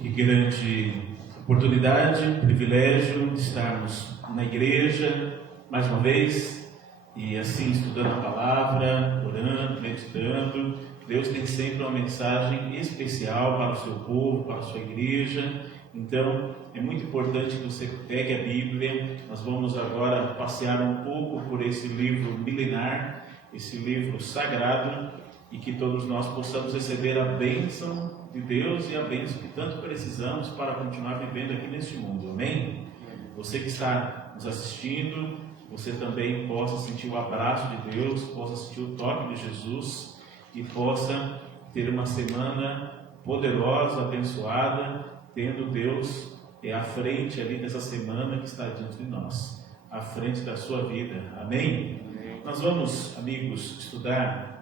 Que grande oportunidade, privilégio de estarmos na igreja mais uma vez e assim estudando a palavra, orando, meditando. Deus tem sempre uma mensagem especial para o seu povo, para a sua igreja. Então é muito importante que você pegue a Bíblia. Nós vamos agora passear um pouco por esse livro milenar, esse livro sagrado, e que todos nós possamos receber a bênção de Deus e a bênção que tanto precisamos para continuar vivendo aqui neste mundo. Amém? Você que está nos assistindo, você também possa sentir o abraço de Deus, possa sentir o toque de Jesus e possa ter uma semana poderosa, abençoada, tendo Deus à frente ali dessa semana que está diante de nós, à frente da sua vida. Amém? Amém. Nós vamos, amigos, estudar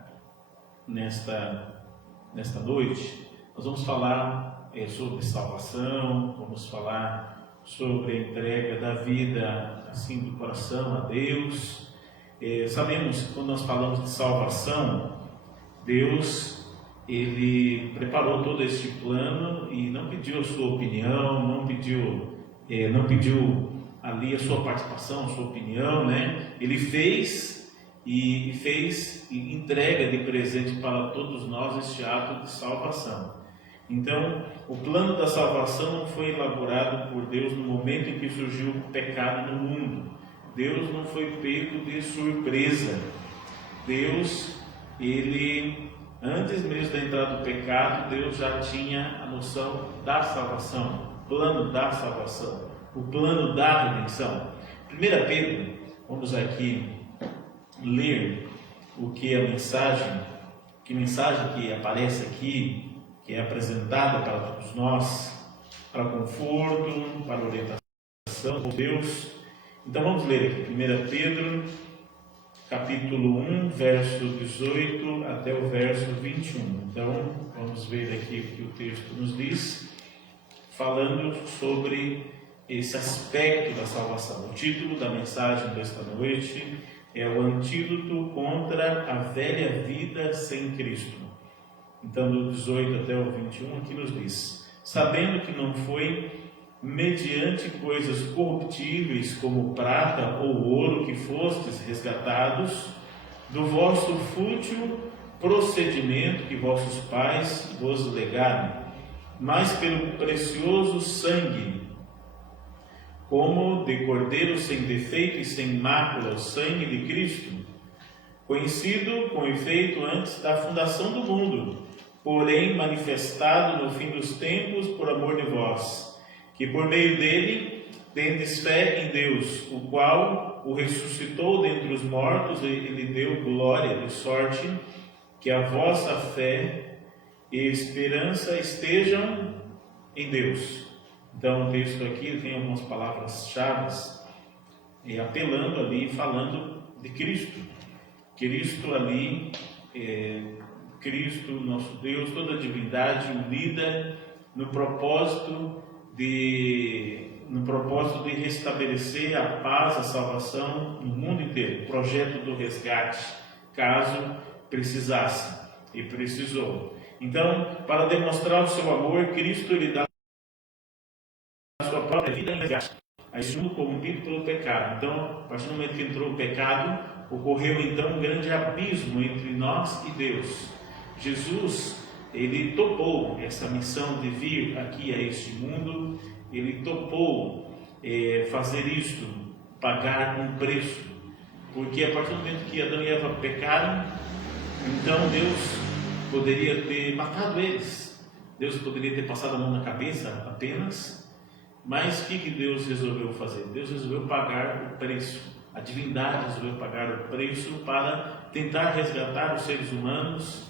nesta noite. Nós vamos falar sobre salvação, vamos falar sobre a entrega da vida, assim, do coração a Deus. Sabemos que quando nós falamos de salvação, Deus, Ele preparou todo este plano e não pediu a sua opinião, não pediu ali a sua participação, a sua opinião, né? Ele fez e entrega de presente para todos nós este ato de salvação. Então, o plano da salvação não foi elaborado por Deus no momento em que surgiu o pecado no mundo. Deus não foi pego de surpresa. Deus, Ele, antes mesmo da entrada do pecado, Deus já tinha a noção da salvação, o plano da salvação, o plano da redenção. 1 Pedro, vamos aqui ler o que a mensagem que aparece aqui, que é apresentada para todos nós, para conforto, para orientação de Deus. Então vamos ler aqui 1 Pedro, capítulo 1, verso 18 até o verso 21. Então vamos ver aqui o que o texto nos diz, falando sobre esse aspecto da salvação. O título da mensagem desta noite é o antídoto contra a velha vida sem Cristo. Então, do 18 até o 21, aqui nos diz: sabendo que não foi mediante coisas corruptíveis como prata ou ouro que fostes resgatados do vosso fútil procedimento que vossos pais vos legaram, mas pelo precioso sangue, como de cordeiro sem defeito e sem mácula, o sangue de Cristo, conhecido com efeito antes da fundação do mundo, porém manifestado no fim dos tempos por amor de vós, que por meio dele tendes fé em Deus, o qual o ressuscitou dentre os mortos e lhe deu glória, de sorte que a vossa fé e esperança estejam em Deus. Então o texto aqui tem algumas palavras-chave apelando ali, falando de Cristo. Cristo ali, Cristo, nosso Deus, toda a divindade unida no propósito de restabelecer a paz, a salvação no mundo inteiro. O projeto do resgate, caso precisasse e precisou. Então, para demonstrar o seu amor, Cristo lhe dá sua própria vida em resgate a este mundo corrompido pelo pecado. Então, a partir do momento que entrou o pecado, ocorreu então um grande abismo entre nós e Deus. Jesus, ele topou essa missão de vir aqui a este mundo, ele topou fazer isto, pagar um preço, porque a partir do momento que Adão e Eva pecaram, então Deus poderia ter matado eles, Deus poderia ter passado a mão na cabeça apenas. Mas o que Deus resolveu fazer? Deus resolveu pagar o preço. A divindade resolveu pagar o preço para tentar resgatar os seres humanos,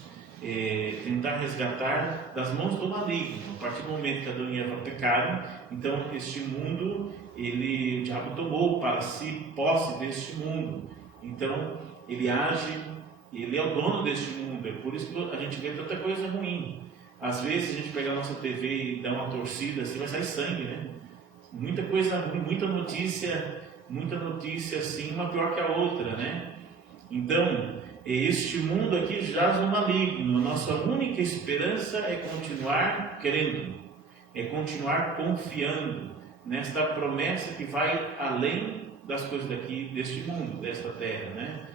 tentar resgatar das mãos do maligno. A partir do momento que Adão e Eva pecaram, então este mundo, o diabo tomou para si posse deste mundo. Então ele age, ele é o dono deste mundo. É por isso que a gente vê tanta coisa ruim. Às vezes a gente pega a nossa TV e dá uma torcida, assim vai sair sangue, né? Muita coisa ruim, muita notícia assim, uma pior que a outra, né? Então, este mundo aqui jaz no maligno. A nossa única esperança é continuar crendo, é continuar confiando nesta promessa que vai além das coisas daqui, deste mundo, desta terra, né?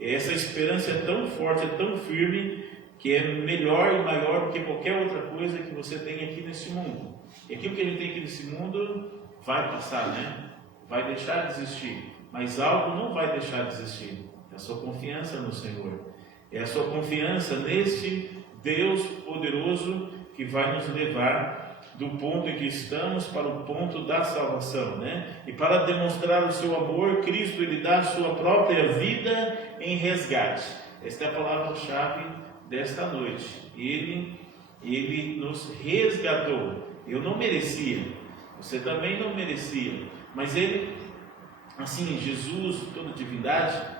Essa esperança é tão forte, é tão firme, que é melhor e maior do que qualquer outra coisa que você tem aqui nesse mundo. E aquilo que a gente tem aqui nesse mundo vai passar, né? Vai deixar de existir, mas algo não vai deixar de existir. É a sua confiança no Senhor, é a sua confiança neste Deus poderoso que vai nos levar do ponto em que estamos para o ponto da salvação, né? E para demonstrar o seu amor, Cristo, Ele dá a sua própria vida em resgate. Esta é a palavra-chave desta noite. Ele nos resgatou. Eu não merecia, você também não merecia, mas Ele, assim, Jesus, toda a divindade,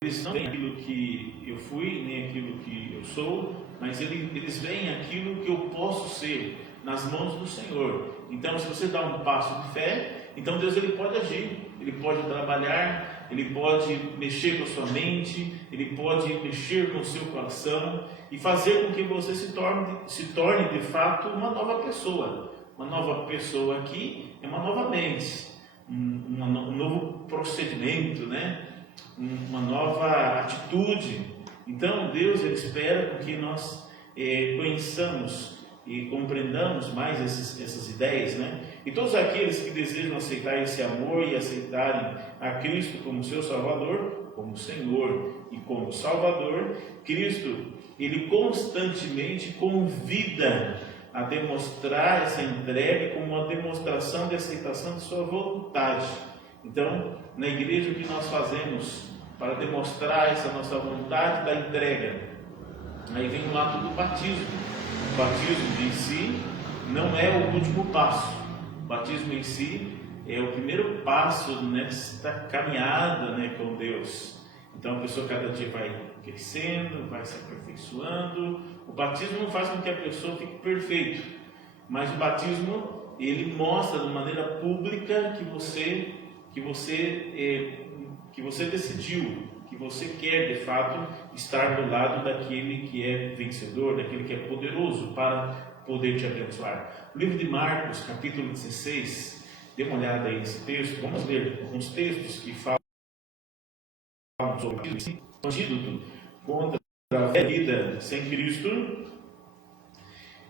eles não veem aquilo que eu fui, nem aquilo que eu sou, mas eles veem aquilo que eu posso ser nas mãos do Senhor. Então, se você dá um passo de fé, então Deus ele pode agir, Ele pode trabalhar, Ele pode mexer com a sua mente, Ele pode mexer com o seu coração e fazer com que você se torne de fato uma nova pessoa. Uma nova pessoa aqui é uma nova mente, um novo procedimento, né? Uma nova atitude. Então Deus ele espera que nós conheçamos e compreendamos mais essas ideias, né? E todos aqueles que desejam aceitar esse amor e aceitarem a Cristo como seu Salvador, como Senhor e como Salvador, Cristo ele constantemente convida a demonstrar essa entrega como uma demonstração de aceitação de sua vontade. Então, na igreja, o que nós fazemos para demonstrar essa nossa vontade da entrega? Aí vem o ato do batismo. O batismo em si não é o último passo. O batismo em si é o primeiro passo nesta caminhada, né, com Deus. Então a pessoa cada dia vai crescendo, vai se aperfeiçoando. O batismo não faz com que a pessoa fique perfeita, mas o batismo ele mostra de maneira pública que você decidiu, que você quer de fato estar do lado daquele que é vencedor, daquele que é poderoso para poder te abençoar. O livro de Marcos, capítulo 16, dê uma olhada aí nesse texto. Vamos ler alguns textos que falam sobre o antídoto contra a vida sem Cristo,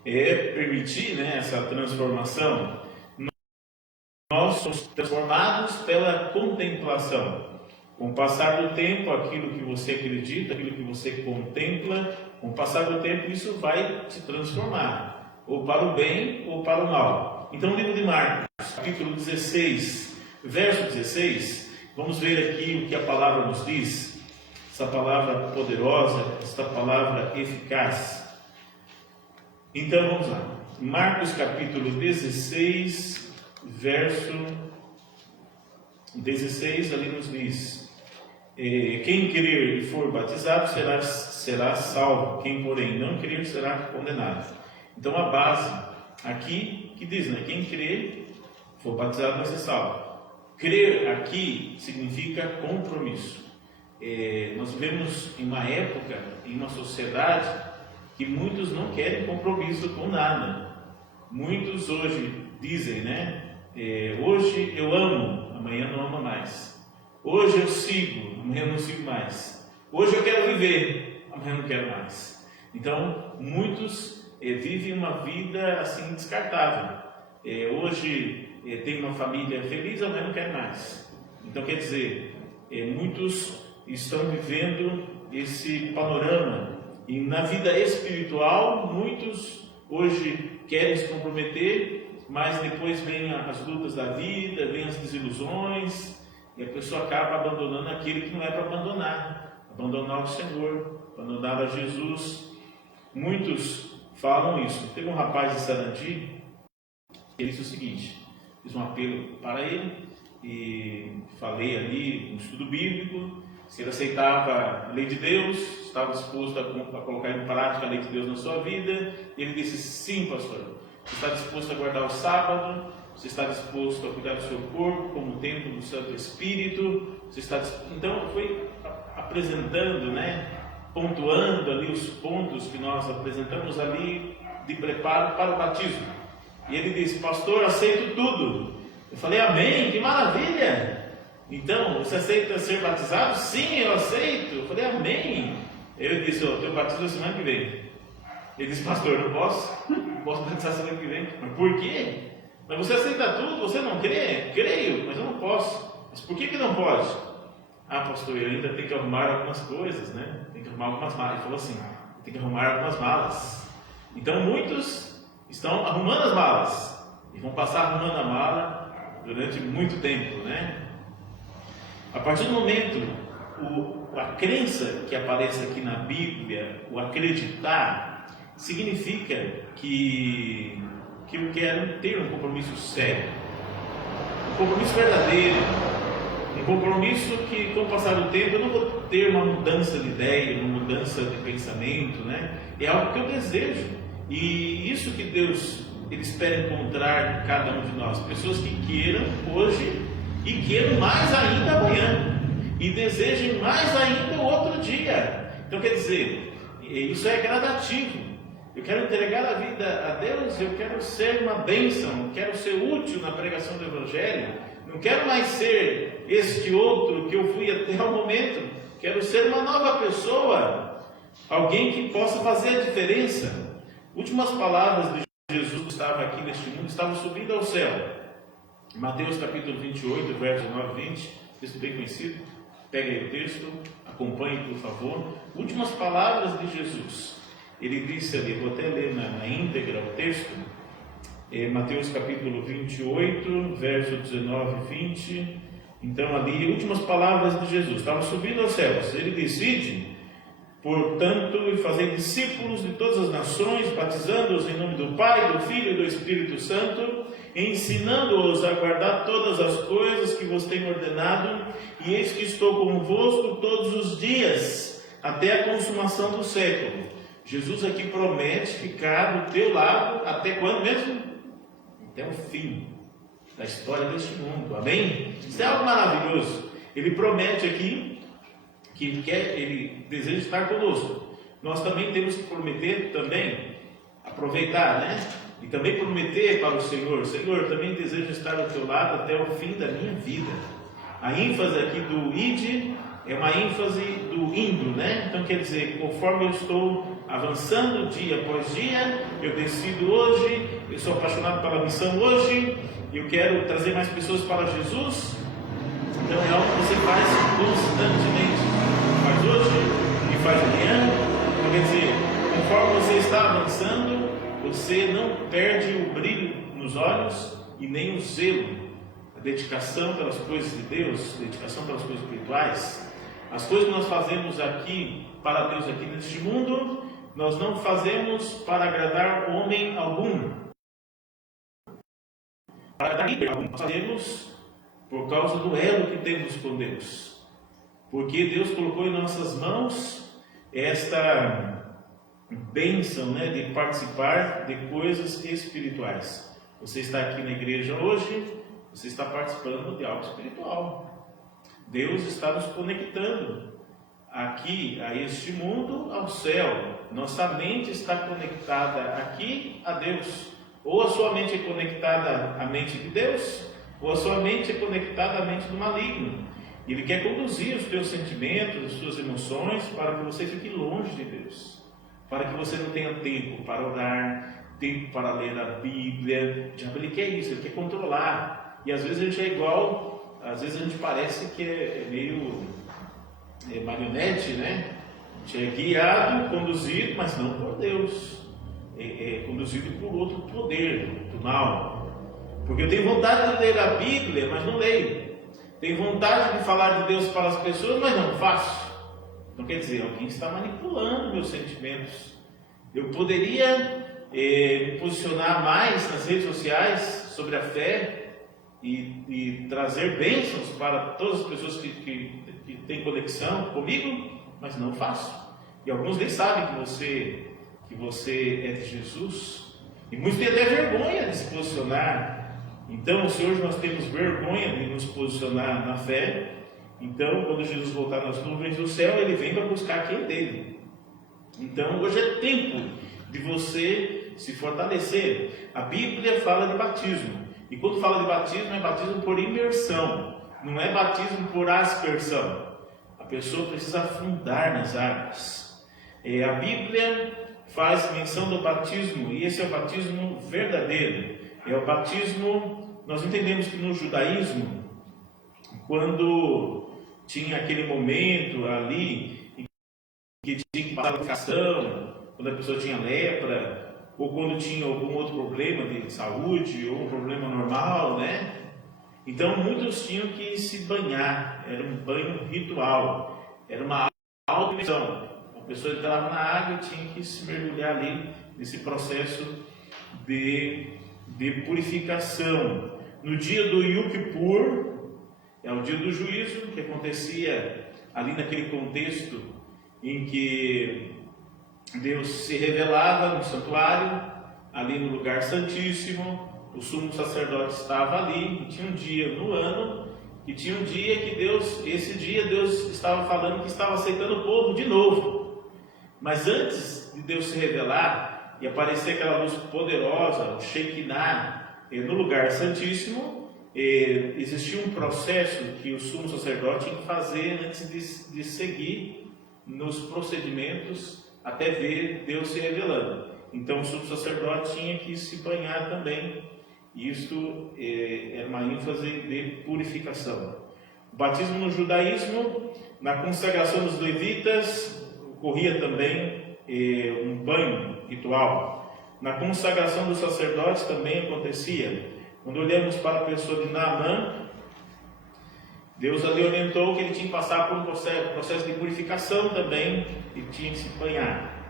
permitir, né, essa transformação. Nós somos transformados pela contemplação. Com o passar do tempo, aquilo que você acredita, aquilo que você contempla, com o passar do tempo isso vai se transformar, ou para o bem ou para o mal. Então o livro de Marcos, capítulo 16, verso 16, vamos ver aqui o que a palavra nos diz, essa palavra poderosa, essa palavra eficaz. Então vamos lá, Marcos capítulo 16, verso 16, ali nos diz: quem crer e for batizado será salvo, quem porém não crer será condenado. Então a base aqui que diz, né? Quem crer, for batizado vai ser salvo. Crer aqui significa compromisso. Nós vivemos em uma época, em uma sociedade que muitos não querem compromisso com nada. Muitos hoje dizem, né? Hoje eu amo, amanhã não amo mais. Hoje eu sigo, amanhã não sigo mais. Hoje eu quero viver, amanhã não quero mais. Então, muitos vivem uma vida assim descartável. Hoje tem uma família feliz, amanhã não quer mais. Então, quer dizer, muitos estão vivendo esse panorama. E na vida espiritual, muitos hoje querem se comprometer, mas depois vêm as lutas da vida, vêm as desilusões, e a pessoa acaba abandonando aquilo que não é para abandonar o Senhor, abandonar a Jesus. Muitos falam isso. Teve um rapaz de Sarandi, ele disse o seguinte, fiz um apelo para ele, e falei ali no estudo bíblico, se ele aceitava a lei de Deus, estava disposto a colocar em prática a lei de Deus na sua vida, e ele disse, sim, pastor. Você está disposto a guardar o sábado? Você está disposto a cuidar do seu corpo como templo do Santo Espírito? Então foi apresentando, né, pontuando ali os pontos que nós apresentamos ali de preparo para o batismo. E ele disse: pastor, aceito tudo. Eu falei: amém, que maravilha! Então, você aceita ser batizado? Sim, eu aceito. Eu falei: amém. Ele disse: teu batismo é semana que vem. Ele disse: pastor, não posso? Não posso batizar semana que vem. Mas por quê? Mas você aceita tudo, você não crê? Creio, mas eu não posso. Mas por que não pode? Ah, pastor, eu ainda tenho que arrumar algumas coisas, né? Tem que arrumar algumas malas. Ele falou assim: tem que arrumar algumas malas. Então muitos estão arrumando as malas e vão passar arrumando a mala durante muito tempo, né? A partir do momento, a crença que aparece aqui na Bíblia, o acreditar, significa que eu quero ter um compromisso sério, um compromisso verdadeiro, um compromisso que, com o passar do tempo, eu não vou ter uma mudança de ideia, uma mudança de pensamento, né? É algo que eu desejo, e isso que Deus Ele espera encontrar em cada um de nós, pessoas que queiram hoje e queiram mais ainda amanhã, e desejem mais ainda o outro dia. Então, quer dizer, isso é gradativo. Eu quero entregar a vida a Deus, eu quero ser uma bênção, quero ser útil na pregação do Evangelho, não quero mais ser este outro que eu fui até o momento, quero ser uma nova pessoa, alguém que possa fazer a diferença. Últimas palavras de Jesus que estava aqui neste mundo, estava subindo ao céu. Mateus capítulo 28, versos 9 e 20, texto bem conhecido. Pega aí o texto, acompanhe por favor. Últimas palavras de Jesus. Ele disse ali, vou até ler na íntegra o texto, Mateus capítulo 28, verso 19 e 20. Então ali, últimas palavras de Jesus, estava subindo aos céus. Ele disse: ide, portanto, e fazei discípulos de todas as nações, batizando-os em nome do Pai, do Filho e do Espírito Santo, ensinando-os a guardar todas as coisas que vos tenho ordenado, e eis que estou convosco todos os dias, até a consumação do século. Jesus aqui promete ficar do teu lado até quando mesmo? Até o fim da história deste mundo, amém? Isso é algo maravilhoso. Ele promete aqui que ele deseja estar conosco. Nós também temos que prometer também, aproveitar, né? E também prometer para o Senhor: Senhor, também desejo estar ao teu lado até o fim da minha vida. A ênfase aqui do ide é uma ênfase do indo, né? Então quer dizer, conforme eu estou avançando dia após dia, eu decido hoje, eu sou apaixonado pela missão hoje, eu quero trazer mais pessoas para Jesus. Então é algo que você faz constantemente, faz hoje e faz amanhã. Então, quer dizer, conforme você está avançando, você não perde o brilho nos olhos e nem o zelo, a dedicação pelas coisas de Deus, dedicação pelas coisas espirituais. As coisas que nós fazemos aqui para Deus aqui neste mundo, nós não fazemos para agradar homem algum, para agradar ninguém algum. Nós fazemos por causa do elo que temos com Deus, porque Deus colocou em nossas mãos esta bênção, né, de participar de coisas espirituais. Você está aqui na igreja hoje, você está participando de algo espiritual. Deus está nos conectando aqui a este mundo, ao céu. Nossa mente está conectada aqui a Deus. Ou a sua mente é conectada à mente de Deus, ou a sua mente é conectada à mente do maligno. Ele quer conduzir os teus sentimentos, as suas emoções, para que você fique longe de Deus, para que você não tenha tempo para orar, tempo para ler a Bíblia. O diabo, ele quer isso, ele quer controlar. E às vezes a gente é igual, às vezes a gente parece que é meio marionete, né? A gente é guiado, conduzido, mas não por Deus, é conduzido por outro poder, do mal. Porque eu tenho vontade de ler a Bíblia, mas não leio. Tenho vontade de falar de Deus para as pessoas, mas não faço. Então quer dizer, alguém está manipulando meus sentimentos. Eu poderia me posicionar mais nas redes sociais sobre a fé e trazer bênçãos para todas as pessoas que têm conexão comigo, mas não faço. E alguns nem sabem que você é de Jesus, e muitos têm até vergonha de se posicionar. Então, se hoje nós temos vergonha de nos posicionar na fé, então quando Jesus voltar nas nuvens do céu, ele vem para buscar quem é dele. Então hoje é tempo de você se fortalecer. A Bíblia fala de batismo, e quando fala de batismo, é batismo por imersão, não é batismo por aspersão. A pessoa precisa afundar nas águas. A Bíblia faz menção do batismo, e esse é o batismo verdadeiro. É o batismo, nós entendemos que no judaísmo, quando tinha aquele momento ali em que tinha que passar a purificação, quando a pessoa tinha lepra, ou quando tinha algum outro problema de saúde, ou um problema normal, né? Então muitos tinham que se banhar, era um banho ritual, era uma auto-imersão. A pessoa entrava na água e tinha que se mergulhar ali nesse processo de purificação. No dia do Yom Kippur, é o dia do juízo, que acontecia ali naquele contexto em que Deus se revelava no santuário, ali no lugar santíssimo. O sumo sacerdote estava ali, e tinha um dia no ano, e tinha um dia que esse dia Deus estava falando que estava aceitando o povo de novo. Mas antes de Deus se revelar e aparecer aquela luz poderosa, o Shekinah, no lugar santíssimo, existia um processo que o sumo sacerdote tinha que fazer antes de seguir nos procedimentos até ver Deus se revelando. Então o sumo sacerdote tinha que se banhar também. Isto é uma ênfase de purificação. O batismo no judaísmo, na consagração dos levitas, ocorria também um banho ritual. Na consagração dos sacerdotes também acontecia. Quando olhamos para a pessoa de Naamã, Deus ali orientou que ele tinha que passar por um processo de purificação também, e tinha que se banhar.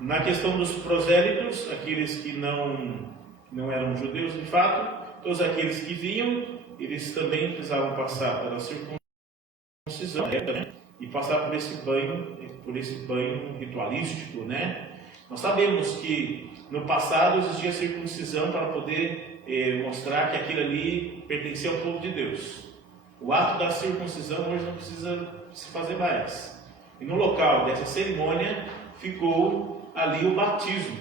Na questão dos prosélitos, aqueles que não eram judeus de fato, todos aqueles que vinham, eles também precisavam passar pela circuncisão, né? E passar por esse banho ritualístico, né? Nós sabemos que no passado existia circuncisão para poder mostrar que aquilo ali pertencia ao povo de Deus. O ato da circuncisão hoje não precisa se fazer mais. E no local dessa cerimônia ficou ali o batismo.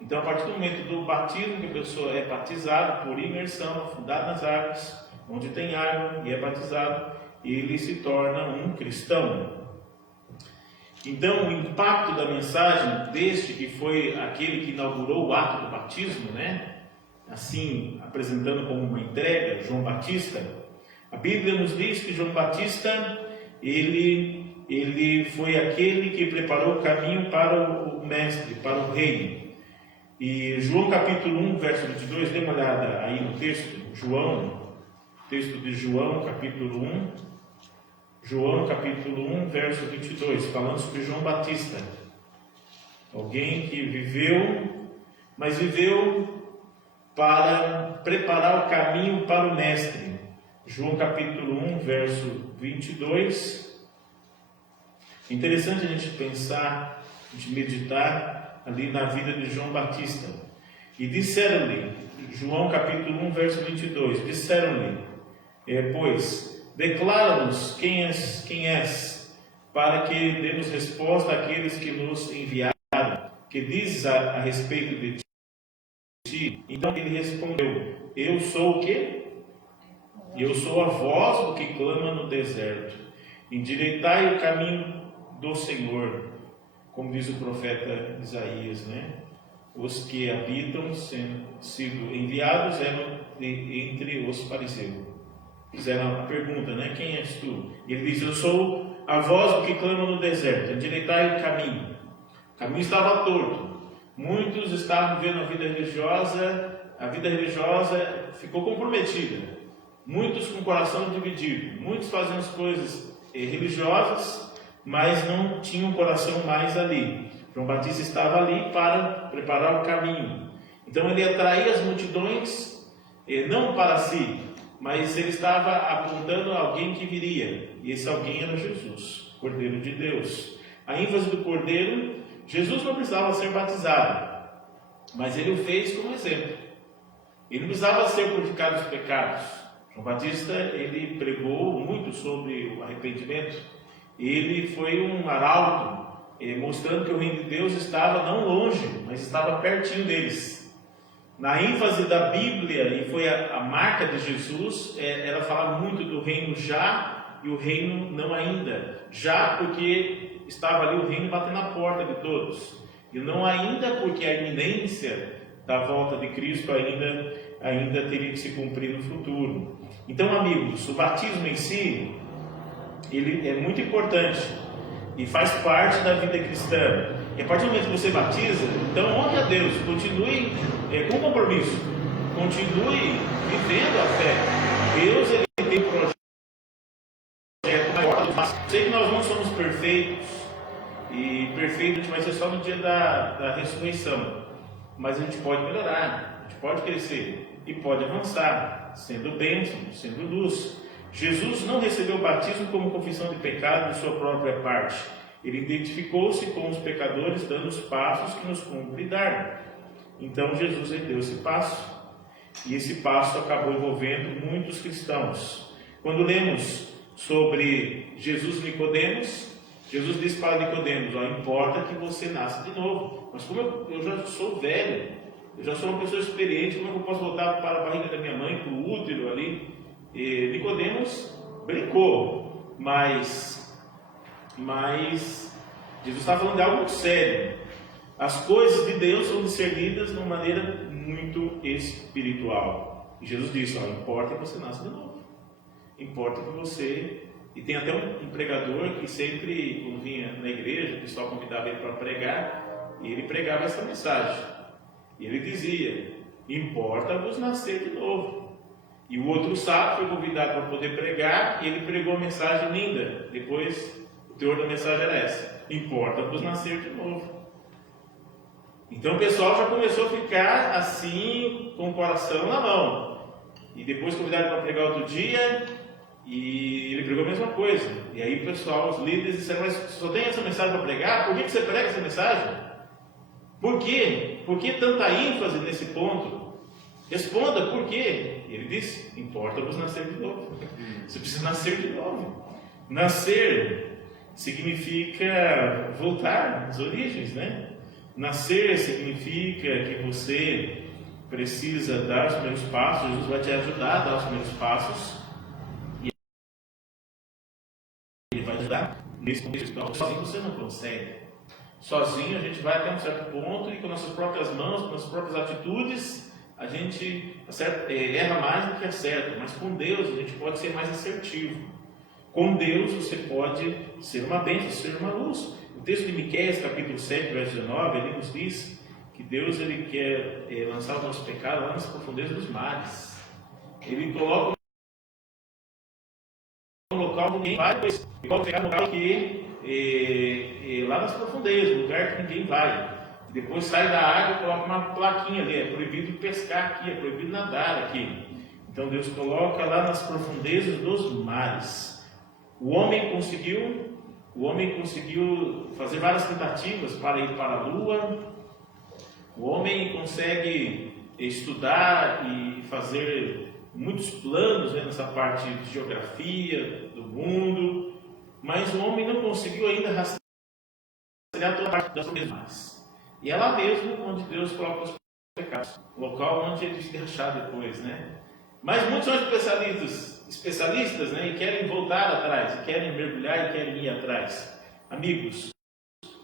Então, a partir do momento do batismo, que a pessoa é batizada por imersão, afundada nas águas, onde tem água e é batizado, ele se torna um cristão. Então, o impacto da mensagem deste, que foi aquele que inaugurou o ato do batismo, né? Assim, apresentando como uma entrega, João Batista, a Bíblia nos diz que João Batista, ele foi aquele que preparou o caminho para o mestre, para o rei. E João capítulo 1, verso 22, dê uma olhada aí no texto, texto de João capítulo 1, João capítulo 1, verso 22, falando sobre João Batista. Alguém que viveu, mas viveu para preparar o caminho para o mestre. João capítulo 1, verso 22. Interessante a gente pensar, a gente meditar ali na vida de João Batista. E disseram-lhe, João capítulo 1, verso 22, disseram-lhe, pois, declara-nos quem és, para que demos resposta àqueles que nos enviaram, que dizes a respeito de ti. Então ele respondeu, eu sou o quê? Eu sou a voz do que clama no deserto, endireitai o caminho do Senhor, como diz o profeta Isaías, né? Os que habitam, sido enviados, eram entre os fariseus. Fizeram a pergunta, né? Quem és tu? E ele diz, eu sou a voz do que clama no deserto, endireitai o caminho. O caminho estava torto. Muitos estavam vivendo a vida religiosa ficou comprometida. Muitos com o coração dividido. Muitos fazendo as coisas religiosas, mas não tinham o coração mais ali. João Batista estava ali para preparar o caminho. Então ele atraía as multidões, não para si, mas ele estava apontando a alguém que viria. E esse alguém era Jesus, Cordeiro de Deus. A ênfase do Cordeiro, Jesus não precisava ser batizado, mas ele o fez como exemplo. Ele não precisava ser purificado dos pecados. João Batista, ele pregou muito sobre o arrependimento. Ele foi um arauto mostrando que o reino de Deus estava não longe, mas estava pertinho deles. Na ênfase da Bíblia, e foi a marca de Jesus, ela fala muito do reino já e o reino não ainda. Já porque estava ali o reino batendo na porta de todos, e não ainda porque a iminência da volta de Cristo ainda teria que se cumprir no futuro. Então, amigos, o batismo em si, ele é muito importante e faz parte da vida cristã. E a partir do momento que você batiza, então honre a Deus, continue com compromisso, continue vivendo a fé. Deus, ele tem um projeto maior, mas sei que nós não somos perfeitos, e perfeito a gente vai ser só no dia da ressurreição, mas a gente pode melhorar, a gente pode crescer e pode avançar, sendo bênção, sendo luz. Jesus não recebeu o batismo como confissão de pecado de sua própria parte. Ele identificou-se com os pecadores, dando os passos que nos cumpre dar. Então Jesus deu esse passo, e esse passo acabou envolvendo muitos cristãos. Quando lemos sobre Jesus e Nicodemos, Jesus disse para Nicodemos: importa que você nasça de novo. Mas como eu já sou velho, eu já sou uma pessoa experiente, como é que eu posso voltar para a barriga da minha mãe, para o útero ali? E Nicodemos brincou, mas Jesus está falando de algo muito sério. As coisas de Deus são discernidas de uma maneira muito espiritual. E Jesus disse: importa que você nasça de novo. Importa que você... E tem até um pregador que sempre, quando vinha na igreja, o pessoal convidava ele para pregar, e ele pregava essa mensagem. E ele dizia: importa-vos nascer de novo. E o outro sábado foi convidado para poder pregar, e ele pregou uma mensagem linda. Depois, o teor da mensagem era essa: importa-vos nascer de novo. Então o pessoal já começou a ficar assim, com o coração na mão. E depois convidaram para pregar outro dia, e ele pregou a mesma coisa. E aí o pessoal, os líderes, disseram: mas só tem essa mensagem para pregar? Por que você prega essa mensagem? Por quê? Por que tanta ênfase nesse ponto? Responda, por quê? E ele disse: importa-vos nascer de novo. Você precisa nascer de novo. Nascer significa voltar às origens, né? Nascer significa que você precisa dar os primeiros passos. Jesus vai te ajudar a dar os primeiros passos, e Ele vai te ajudar nesse contexto espiritual. Sozinho você não consegue. Sozinho a gente vai até um certo ponto, e com nossas próprias mãos, com nossas próprias atitudes, a gente erra mais do que acerta. Mas com Deus a gente pode ser mais assertivo. Com Deus você pode ser uma bênção, ser uma luz. O texto de Miqueias, capítulo 7, verso 19, ele nos diz que Deus, ele quer lançar o nosso pecado lá nas profundezas dos mares. Ele coloca um local onde ninguém vai, pois ele coloca o pecado no local que lá nas profundezas, lugar que ninguém vai. Depois sai da água e coloca uma plaquinha ali: é proibido pescar aqui, é proibido nadar aqui. Então Deus coloca lá nas profundezas dos mares. O homem conseguiu fazer várias tentativas para ir para a Lua. O homem consegue estudar e fazer muitos planos, né, nessa parte de geografia do mundo, mas o homem não conseguiu ainda rastrear toda a parte das profundezas. E é lá mesmo onde Deus coloca os pecados, local onde eles se achar depois, né? Mas muitos são especialistas, né? E querem voltar atrás, e querem mergulhar e querem ir atrás. Amigos,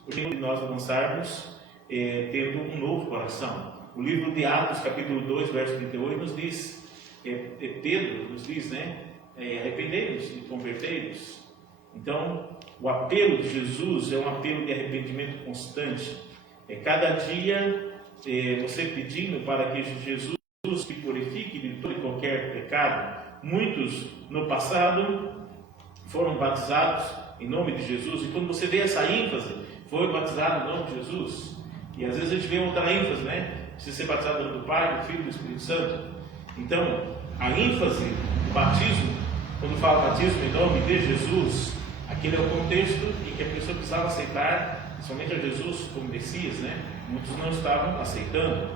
o tempo de nós avançarmos tendo um novo coração. O livro de Atos, capítulo 2, verso 38, nos diz, Pedro nos diz, né? Arrependei-vos e convertei-vos. Então, o apelo de Jesus é um apelo de arrependimento constante. Cada dia você pedindo para que Jesus te purifique de todo e qualquer pecado. Muitos no passado foram batizados em nome de Jesus, e quando você vê essa ênfase, foi batizado em nome de Jesus. E às vezes a gente vê outra ênfase, né? Precisa ser batizado em nome do Pai, do Filho e do Espírito Santo. Então, a ênfase do batismo, quando fala batismo em nome de Jesus, aquele é o contexto em que a pessoa precisava aceitar somente a Jesus como Messias, né? Muitos não estavam aceitando.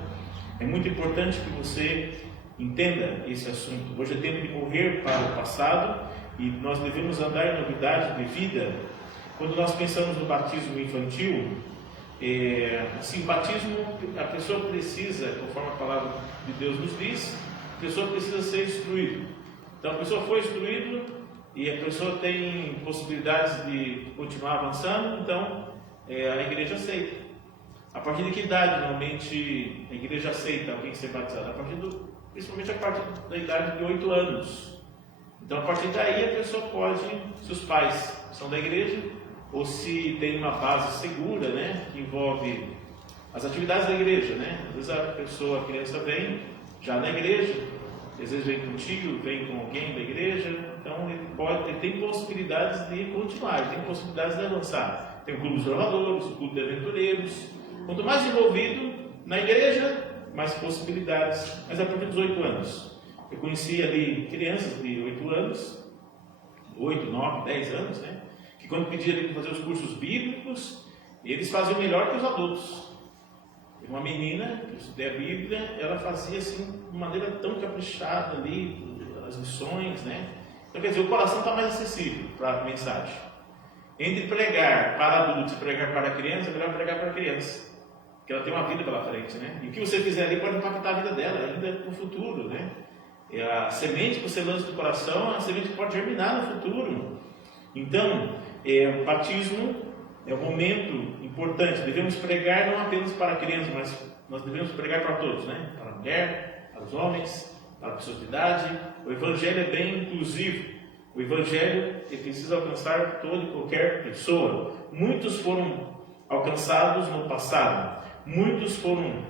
É muito importante que você entenda esse assunto. Hoje é tempo de morrer para o passado, e nós devemos andar em novidade de vida. quando nós pensamos no batismo infantil, assim, o batismo, a pessoa precisa, conforme a palavra de Deus nos diz, a pessoa precisa ser instruída. Então a pessoa foi instruída e a pessoa tem possibilidades de continuar avançando, então a igreja aceita. A partir de que idade normalmente a igreja aceita alguém ser batizado? Principalmente a partir da idade de 8 anos. Então a partir daí a pessoa pode, se os pais são da igreja, ou se tem uma base segura, né, que envolve as atividades da igreja, né? Às vezes a criança vem já na igreja, às vezes vem com um tio, vem com alguém da igreja, então ele tem possibilidades de continuar, ele tem possibilidades de avançar. Tem o clube dos trovadores, o clube de aventureiros. Quanto mais envolvido na igreja, mais possibilidades. Mas a partir dos 8 anos, eu conheci ali crianças de 8 anos, 8, 9, 10 anos, né? Que quando pediam ali para fazer os cursos bíblicos, eles faziam melhor que os adultos. Uma menina que estudei a Bíblia, ela fazia assim de maneira tão caprichada ali as lições, né? Então quer dizer, o coração está mais acessível para a mensagem. Entre pregar para adultos e pregar para criança, é melhor pregar para a criança, porque ela tem uma vida pela frente, né? E o que você fizer ali pode impactar a vida dela ainda no futuro, né? E a semente que você lança do coração é a semente que pode germinar no futuro. Então, o batismo é um momento importante. Devemos pregar não apenas para crianças, mas nós devemos pregar para todos, né? Para a mulher, para os homens, para a pessoa de idade. O Evangelho é bem inclusivo. O Evangelho precisa alcançar toda e qualquer pessoa. Muitos foram alcançados no passado. Muitos foram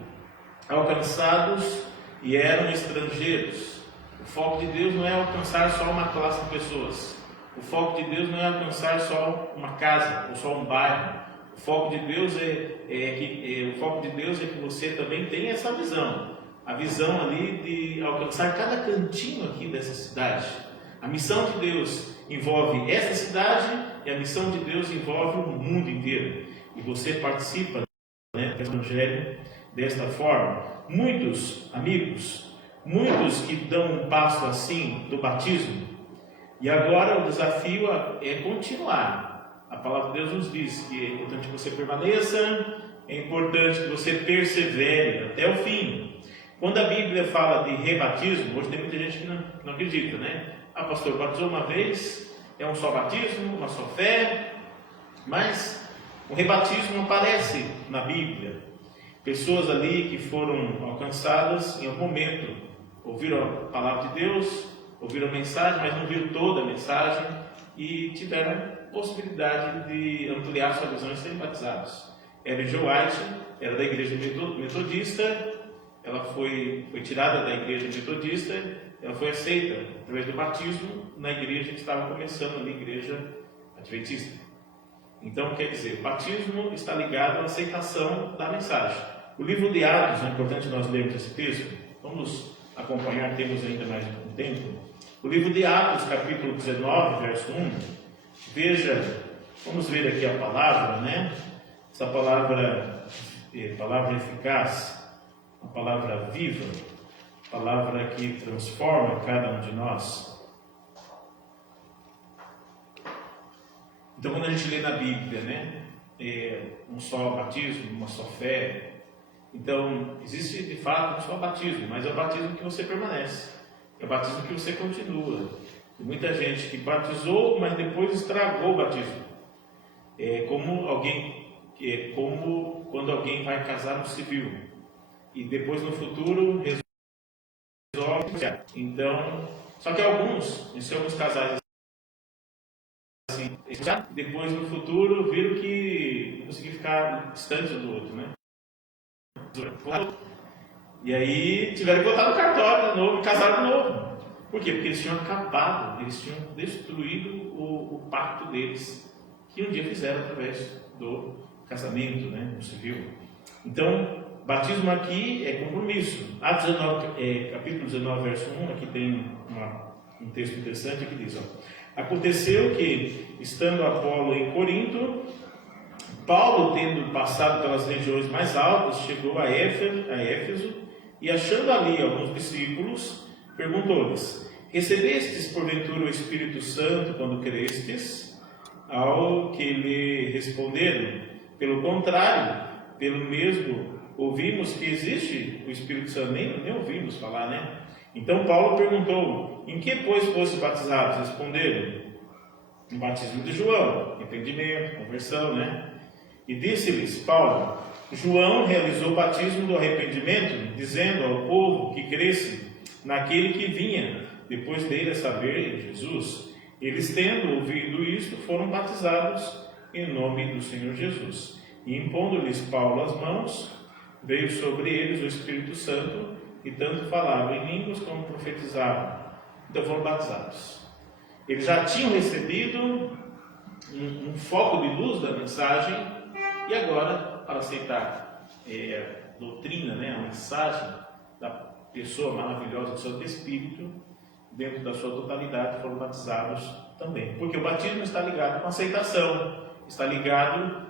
alcançados e eram estrangeiros. O foco de Deus não é alcançar só uma classe de pessoas. O foco de Deus não é alcançar só uma casa ou só um bairro. O foco de Deus é que você também tenha essa visão. A visão ali de alcançar cada cantinho aqui dessa cidade. A missão de Deus envolve essa cidade e a missão de Deus envolve o mundo inteiro. E você participa, né, do Evangelho desta forma. Muitos amigos, muitos que dão um passo assim do batismo. E agora o desafio é continuar. A palavra de Deus nos diz que é importante que você permaneça, é importante que você persevere até o fim. Quando a Bíblia fala de rebatismo, hoje tem muita gente que não acredita, né? Ah, pastor, batizou uma vez, é um só batismo, uma só fé, mas o rebatismo não aparece na Bíblia. Pessoas ali que foram alcançadas em algum momento, ouviram a palavra de Deus, ouviram a mensagem, mas não viram toda a mensagem e tiveram possibilidade de ampliar sua visão e serem batizados. Ellen G. White era da igreja metodista, ela foi tirada da igreja metodista, ela foi aceita através do batismo na igreja que estava começando ali, a igreja adventista. Então, quer dizer, o batismo está ligado à aceitação da mensagem. O livro de Atos, é importante nós lermos esse texto, vamos acompanhar, temos ainda mais um tempo. O livro de Atos, capítulo 19, verso 1, veja, vamos ver aqui a palavra, né? Essa palavra eficaz, uma palavra viva, palavra que transforma cada um de nós. Então, quando a gente lê na Bíblia, né, um só batismo, uma só fé, então existe de fato um só batismo, mas é o batismo que você permanece, é o batismo que você continua. Tem muita gente que batizou, mas depois estragou o batismo. É como quando alguém vai casar no civil e depois no futuro resolve. Então, só que alguns casais assim, depois no futuro viram que não conseguiam ficar distantes um do outro, né? E aí tiveram que voltar no cartório de novo e casaram de novo. Por quê? Porque eles tinham acabado, eles tinham destruído o pacto deles, que um dia fizeram através do casamento, né, no civil. Então, batismo aqui é compromisso. Atos 19, capítulo 19, verso 1, aqui tem um texto interessante que diz: aconteceu que, estando Apolo em Corinto, Paulo, tendo passado pelas regiões mais altas, chegou a Éfeso e, achando ali alguns discípulos, perguntou-lhes: recebestes porventura o Espírito Santo quando crestes? ao que lhe responderam. Pelo contrário, pelo mesmo ouvimos que existe o Espírito Santo, nem ouvimos falar, né? Então Paulo perguntou: em que, pois, fosse batizados? Responderam: no batismo de João, arrependimento, conversão, né? E disse-lhes Paulo: João realizou o batismo do arrependimento, dizendo ao povo que cresce naquele que vinha depois dele, a saber, Jesus. Eles, tendo ouvido isto, foram batizados em nome do Senhor Jesus. E impondo-lhes Paulo as mãos, veio sobre eles o Espírito Santo, e tanto falavam em línguas como profetizavam. Então foram batizados. Eles já tinham recebido um foco de luz da mensagem, e agora, para aceitar a doutrina, né, a mensagem da pessoa maravilhosa do Santo Espírito, dentro da sua totalidade, foram batizados também. Porque o batismo está ligado com a aceitação, está ligado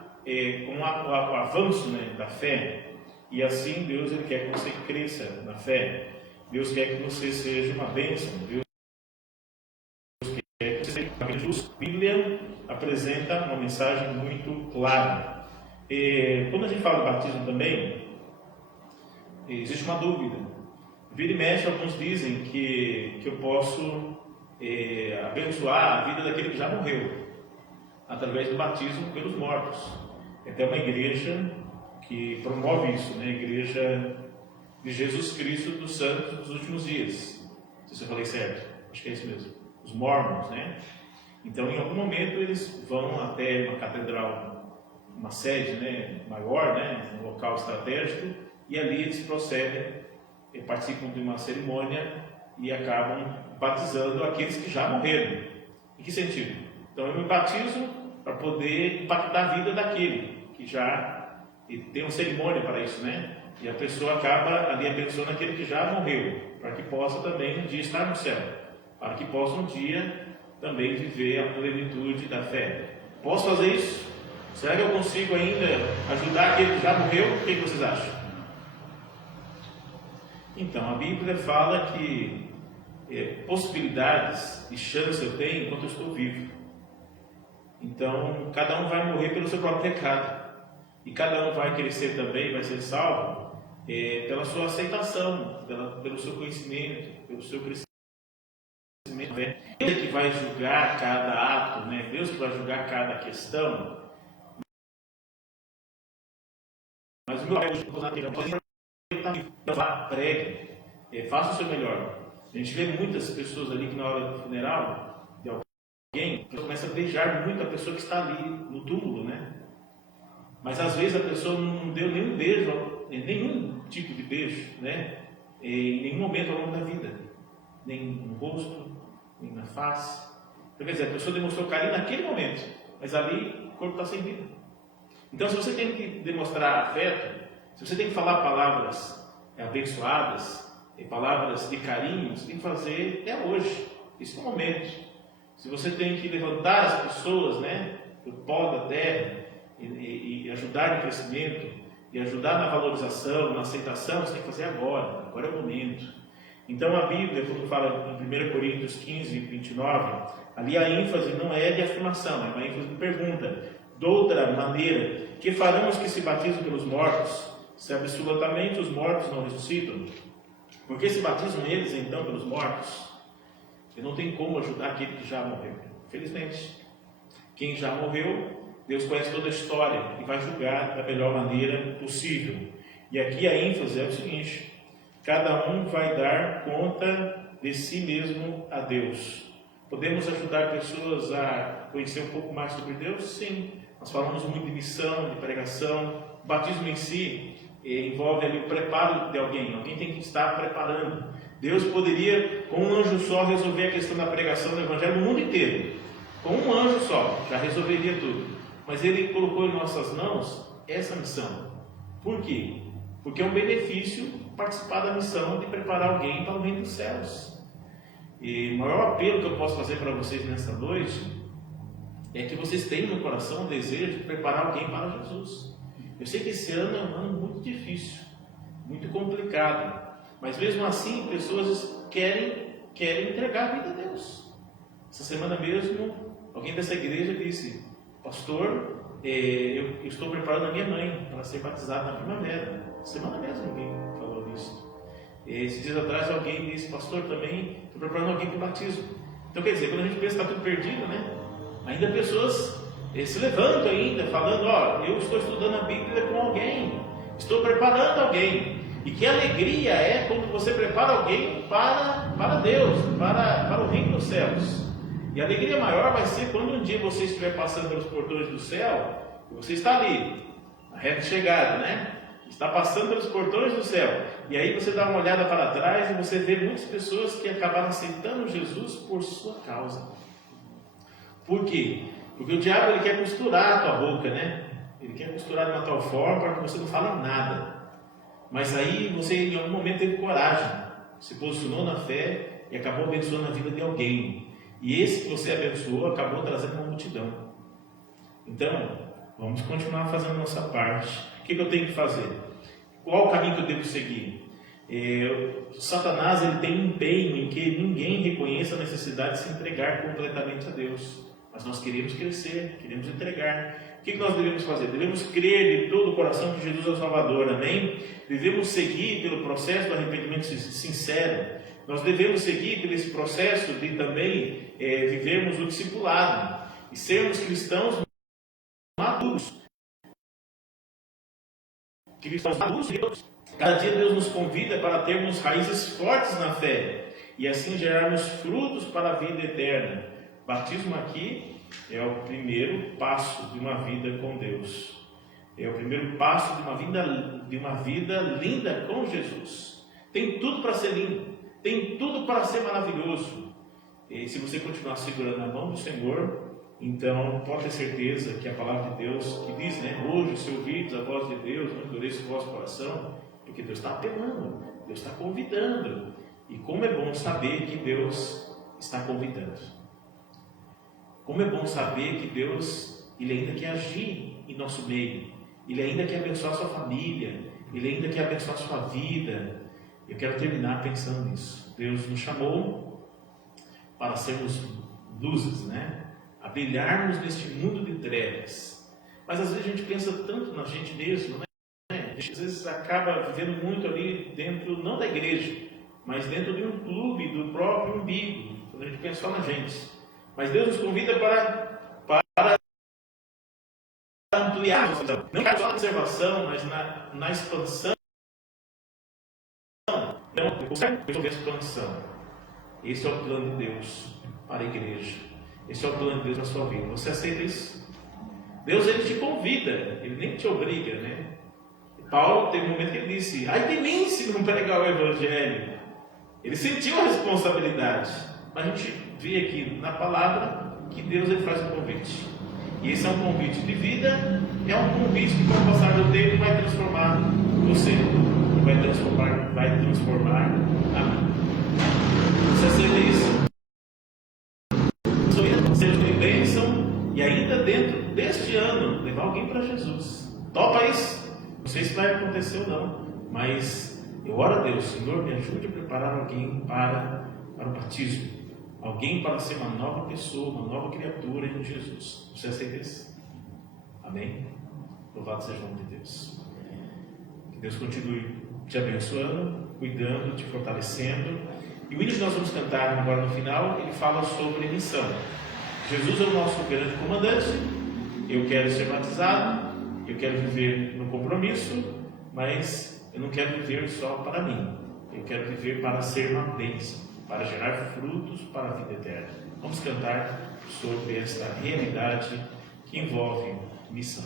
com o avanço, né, da fé. E assim Deus ele quer que você cresça na fé. Deus quer que você seja uma bênção. Deus quer que você seja justo. A Bíblia apresenta uma mensagem muito clara. Quando a gente fala de batismo também, existe uma dúvida. Vira e mexe, alguns dizem que eu posso abençoar a vida daquele que já morreu, através do batismo pelos mortos. Tem uma igreja que promove isso, né? A Igreja de Jesus Cristo dos Santos dos Últimos Dias. Não sei se eu falei certo, acho que é isso mesmo. Os Mormons, né? Então, em algum momento, eles vão até uma catedral, uma sede, né, maior, né, um local estratégico, e ali eles procedem, participam de uma cerimônia e acabam batizando aqueles que já morreram. Em que sentido? Então, eu me batizo para poder impactar a vida daquele que já... E tem uma cerimônia para isso, né? E a pessoa acaba ali abençoando aquele que já morreu, para que possa também um dia estar no céu, para que possa um dia também viver a plenitude da fé. Posso fazer isso? Será que eu consigo ainda ajudar aquele que já morreu? O que vocês acham? Então, a Bíblia fala que possibilidades e chances eu tenho enquanto eu estou vivo. Então, cada um vai morrer pelo seu próprio pecado. E cada um vai crescer também, vai ser salvo pela sua aceitação, pelo seu conhecimento, pelo seu crescimento. Deus é que vai julgar cada ato, né? Deus que vai julgar cada questão. Mas o meu pregue, faça o seu melhor. A gente vê muitas pessoas ali que na hora do funeral de alguém, começa a beijar muito a pessoa que está ali no túmulo, né? Mas às vezes a pessoa não deu nenhum beijo, nenhum tipo de beijo, né? Em nenhum momento ao longo da vida, nem no rosto, nem na face. Então, quer dizer, a pessoa demonstrou carinho naquele momento, mas ali o corpo está sem vida. Então, se você tem que demonstrar afeto, se você tem que falar palavras abençoadas, palavras de carinho, você tem que fazer hoje. Esse é o momento. Se você tem que levantar as pessoas, né, do pó da terra, e ajudar no crescimento, e ajudar na valorização, na aceitação, você tem que fazer agora é o momento. Então a Bíblia, quando fala em 1 Coríntios 15, 29, ali a ênfase não é de afirmação, é uma ênfase de pergunta. De outra maneira, que farão os que se batizam pelos mortos, se absolutamente os mortos não ressuscitam? Porque se batizam eles então pelos mortos? E não tem como ajudar aquele que já morreu. Infelizmente, quem já morreu, Deus conhece toda a história e vai julgar da melhor maneira possível. E aqui a ênfase é o seguinte: cada um vai dar conta de si mesmo a Deus. Podemos ajudar pessoas a conhecer um pouco mais sobre Deus? Sim. Nós falamos muito de missão, de pregação. O batismo em si envolve ali o preparo de alguém. Alguém tem que estar preparando. Deus poderia, com um anjo só, resolver a questão da pregação do Evangelho no mundo inteiro. Com um anjo só, já resolveria tudo. Mas Ele colocou em nossas mãos essa missão. Por quê? Porque é um benefício participar da missão de preparar alguém para o reino dos céus. E o maior apelo que eu posso fazer para vocês nesta noite é que vocês tenham no coração o desejo de preparar alguém para Jesus. Eu sei que esse ano é um ano muito difícil, muito complicado, mas mesmo assim pessoas querem entregar a vida a Deus. Essa semana mesmo, alguém dessa igreja disse: pastor, eu estou preparando a minha mãe para ser batizada na primavera. Semana mesmo alguém falou isso. Esses dias atrás alguém disse, pastor, também estou preparando alguém para o batismo. Então quer dizer, quando a gente pensa que está tudo perdido, né? Ainda pessoas se levantam ainda, falando, eu estou estudando a Bíblia com alguém, estou preparando alguém. E que alegria é quando você prepara alguém para Deus, para o reino dos céus. E a alegria maior vai ser quando um dia você estiver passando pelos portões do céu, e você está ali, na reta de chegada, né? Está passando pelos portões do céu. E aí você dá uma olhada para trás e você vê muitas pessoas que acabaram aceitando Jesus por sua causa. Por quê? Porque o diabo ele quer costurar a tua boca, né? Ele quer costurar de uma tal forma para que você não fale nada. Mas aí você em algum momento teve coragem, se posicionou na fé e acabou abençoando a vida de alguém. E esse que você abençoou acabou trazendo uma multidão. Então, vamos continuar fazendo a nossa parte. O que eu tenho que fazer? Qual o caminho que eu devo seguir? Satanás ele tem um empenho em que ninguém reconheça a necessidade de se entregar completamente a Deus. Mas nós queremos crescer, queremos entregar. O que nós devemos fazer? Devemos crer de todo o coração que Jesus é o Salvador, amém? Devemos seguir pelo processo do arrependimento sincero. Nós devemos seguir por esse processo de também vivermos o discipulado e sermos cristãos maduros. Cristãos maduros. Cada dia Deus nos convida para termos raízes fortes na fé e assim gerarmos frutos para a vida eterna. Batismo aqui é o primeiro passo de uma vida com Deus. É o primeiro passo de uma vida linda com Jesus. Tem tudo para ser lindo, tem tudo para ser maravilhoso. E se você continuar segurando a mão do Senhor, então pode ter certeza que a palavra de Deus, que diz, né? Hoje, se ouvirdes a voz de Deus, não endureça o vosso coração, porque Deus está apelando, Deus está convidando. E como é bom saber que Deus está convidando. Como é bom saber que Deus, Ele ainda quer agir em nosso meio. Ele ainda quer abençoar a sua família. Ele ainda quer abençoar a sua vida. Eu quero terminar pensando nisso. Deus nos chamou para sermos luzes, né? A brilharmos neste mundo de trevas. Mas às vezes a gente pensa tanto na gente mesmo, né? A gente às vezes acaba vivendo muito ali dentro, não da igreja, mas dentro de um clube, do próprio umbigo. Quando a gente pensa só na gente. Mas Deus nos convida para ampliar a nossa visão. Não só na observação, mas na expansão. Então, resolver a expansão. Esse é o plano de Deus para a igreja. Esse é o plano de Deus na sua vida. Você aceita isso? Deus ele te convida, Ele nem te obriga, né? Paulo teve um momento que ele disse, ai de mim se não pregar o Evangelho. Ele sentiu a responsabilidade. Mas a gente vê aqui na palavra que Deus ele faz um convite. E esse é um convite de vida, é um convite que com o passar do tempo vai transformar você. Vai transformar a mim. Você aceita isso? Seja de bênção e ainda dentro deste ano levar alguém para Jesus. Topa isso? Não sei se vai acontecer ou não, mas eu oro a Deus, Senhor, me ajude a preparar alguém para o batismo. Alguém para ser uma nova pessoa, uma nova criatura em Jesus. Você aceita isso? Amém? Louvado seja o nome de Deus. Que Deus continue te abençoando, cuidando, te fortalecendo. E o hino que nós vamos cantar agora no final, ele fala sobre missão. Jesus é o nosso grande comandante. Eu quero ser batizado, eu quero viver no compromisso, mas eu não quero viver só para mim. Eu quero viver para ser uma bênção, para gerar frutos para a vida eterna. Vamos cantar sobre esta realidade que envolve missão.